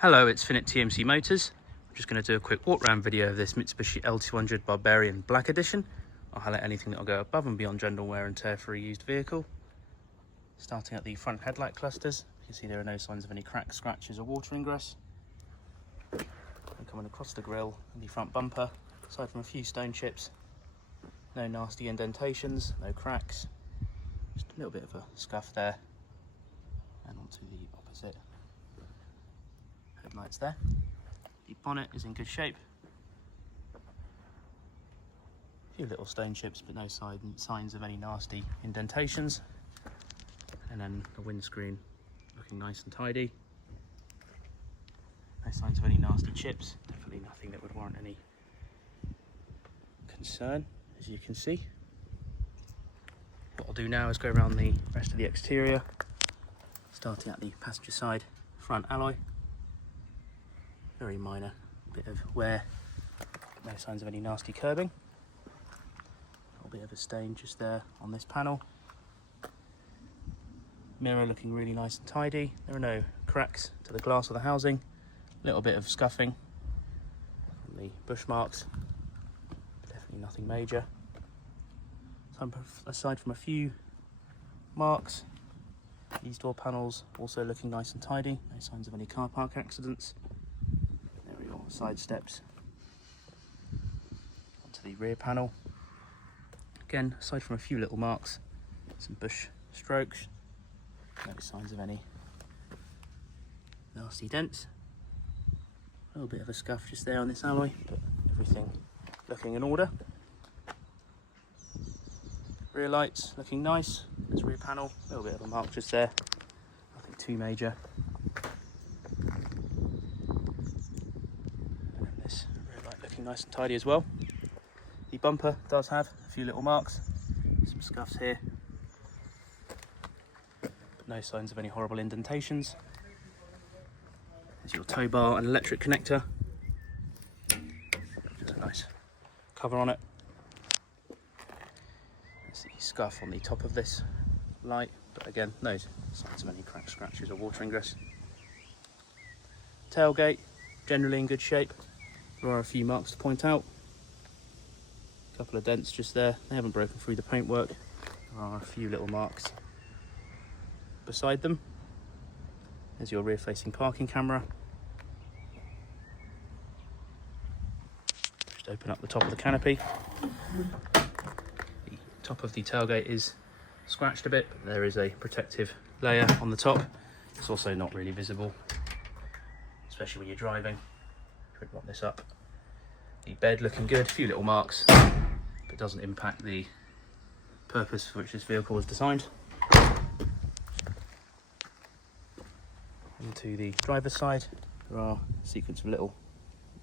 Hello, it's Choose TMC Motors. I'm just going to do a quick walk around video of this Mitsubishi L200 Barbarian Black Edition. I'll highlight anything that will go above and beyond general wear and tear for a used vehicle. Starting at the front headlight clusters, you can see there are no signs of any cracks, scratches or water ingress. And coming across the grille and the front bumper, aside from a few stone chips, no nasty indentations, no cracks, just a little bit of a scuff there. And onto the opposite headlights there. The bonnet is in good shape. A few little stone chips, but no signs of any nasty indentations. And then the windscreen looking nice and tidy. No signs of any nasty chips. Definitely nothing that would warrant any concern, as you can see. What I'll do now is go around the rest of the exterior, starting at the passenger side front alloy. Very minor bit of wear, no signs of any nasty curbing. A little bit of a stain just there on this panel. Mirror looking really nice and tidy. There are no cracks to the glass of the housing. A little bit of scuffing on the bush marks, definitely nothing major. Aside from a few marks, these door panels also looking nice and tidy. No signs of any car park accidents. There we go, side steps onto the rear panel. Again, aside from a few little marks, some bush strokes, no signs of any nasty dents. A little bit of a scuff just there on this alloy, but everything looking in order. Rear lights looking nice. This rear panel, a little bit of a mark just there, nothing too major. And then this rear light looking nice and tidy as well. The bumper does have a few little marks, some scuffs here, but no signs of any horrible indentations. There's your tow bar and electric connector. Just a nice cover on it. There's the scuff on the top of this light, but again, no signs of any cracks, scratches or water ingress. Tailgate, generally in good shape. There are a few marks to point out. A couple of dents just there. They haven't broken through the paintwork. There are a few little marks beside them. There's your rear facing parking camera. Just open up the top of the canopy. The top of the tailgate is scratched a bit, but there is a protective layer on the top. It's also not really visible, especially when you're driving. Could lock this up. The bed looking good, a few little marks, but doesn't impact the purpose for which this vehicle was designed. Onto the driver's side, there are a sequence of little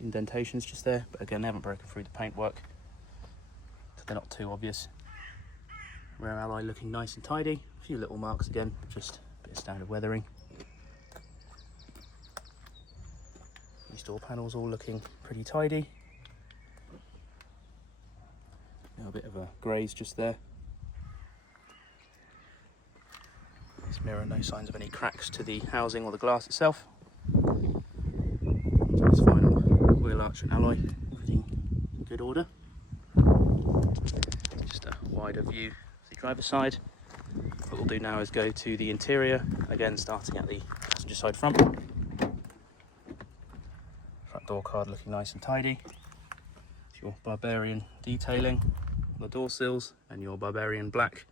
indentations just there, but again, they haven't broken through the paintwork, so they're not too obvious. Rear alloy looking nice and tidy. A few little marks again, just a bit of standard weathering. These door panels all looking pretty tidy. A bit of a graze just there. This mirror, no signs of any cracks to the housing or the glass itself. So this final wheel arch and alloy, everything in good order. Just a wider view of the driver's side. What we'll do now is go to the interior, again starting at the passenger side front. Front door card looking nice and tidy. It's your Barbarian detailing on the door sills and your Barbarian black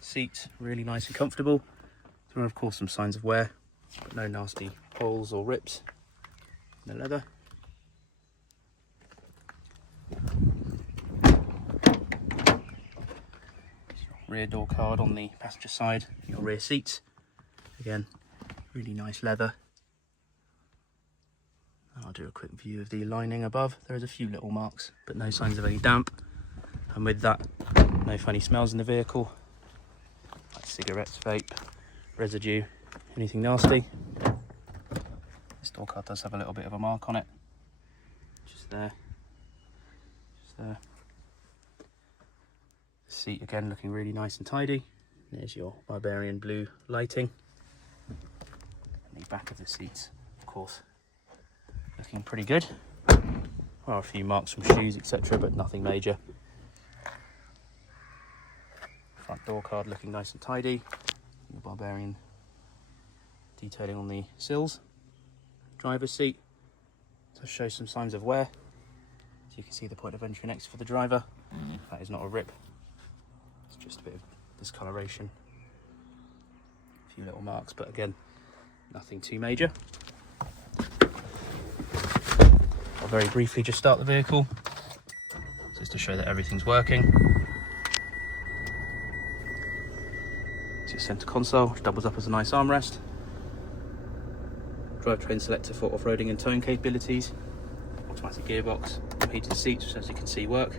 seats, really nice and comfortable. There are of course some signs of wear, but no nasty holes or rips in the leather. Rear door card on the passenger side, your rear seats. Again, really nice leather. And I'll do a quick view of the lining above. There is a few little marks, but no signs of any damp. And with that, no funny smells in the vehicle, like cigarettes, vape, residue, anything nasty. This door card does have a little bit of a mark on it, just there, just there. The seat again looking really nice and tidy. There's your Barbarian blue lighting. And the back of the seats, of course, looking pretty good. There are a few marks from shoes, etc., but nothing major. Front door card looking nice and tidy. The Barbarian detailing on the sills. Driver's seat does show some signs of wear. So you can see the point of entry next for the driver. That is not a rip. It's just a bit of discoloration. A few little marks, but again, nothing too major. I'll very briefly just start the vehicle, just to show that everything's working. It's your centre console, which doubles up as a nice armrest. Drivetrain selector for off-roading and towing capabilities. Automatic gearbox, heated seats, which as you can see work.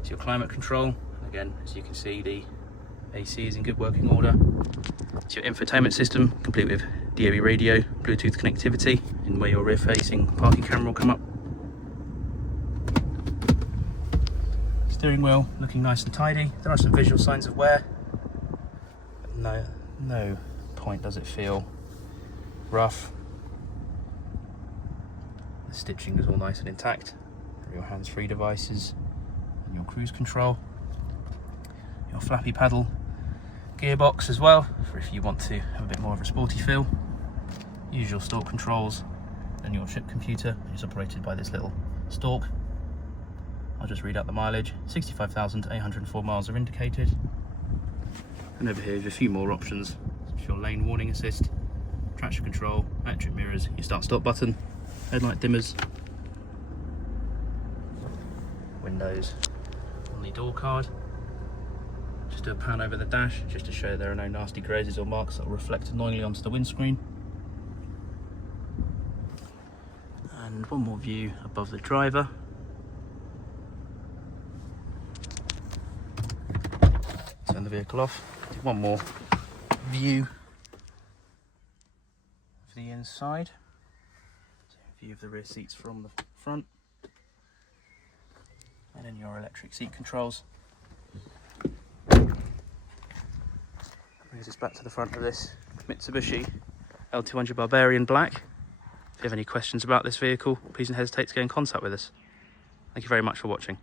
It's your climate control. Again, as you can see, the AC is in good working order. It's your infotainment system, complete with DAB radio, Bluetooth connectivity, in where your rear-facing parking camera will come up. Steering wheel looking nice and tidy. There are some visual signs of wear, but no point does it feel rough. The stitching is all nice and intact. Your hands-free devices and your cruise control. Your flappy paddle gearbox as well, for if you want to have a bit more of a sporty feel. Use your stalk controls, and your chip computer is operated by this little stalk. I'll just read out the mileage. 65,804 miles are indicated. And over here is a few more options. It's your lane warning assist, traction control, electric mirrors, your start-stop button, headlight dimmers, windows on the door card. Just do a pan over the dash, just to show there are no nasty grazes or marks that will reflect annoyingly onto the windscreen. And one more view above the driver. Turn the vehicle off. Do one more view of the inside. View of the rear seats from the front. And then your electric seat controls. That brings us back to the front of this Mitsubishi L200 Barbarian Black. If you have any questions about this vehicle, please don't hesitate to get in contact with us. Thank you very much for watching.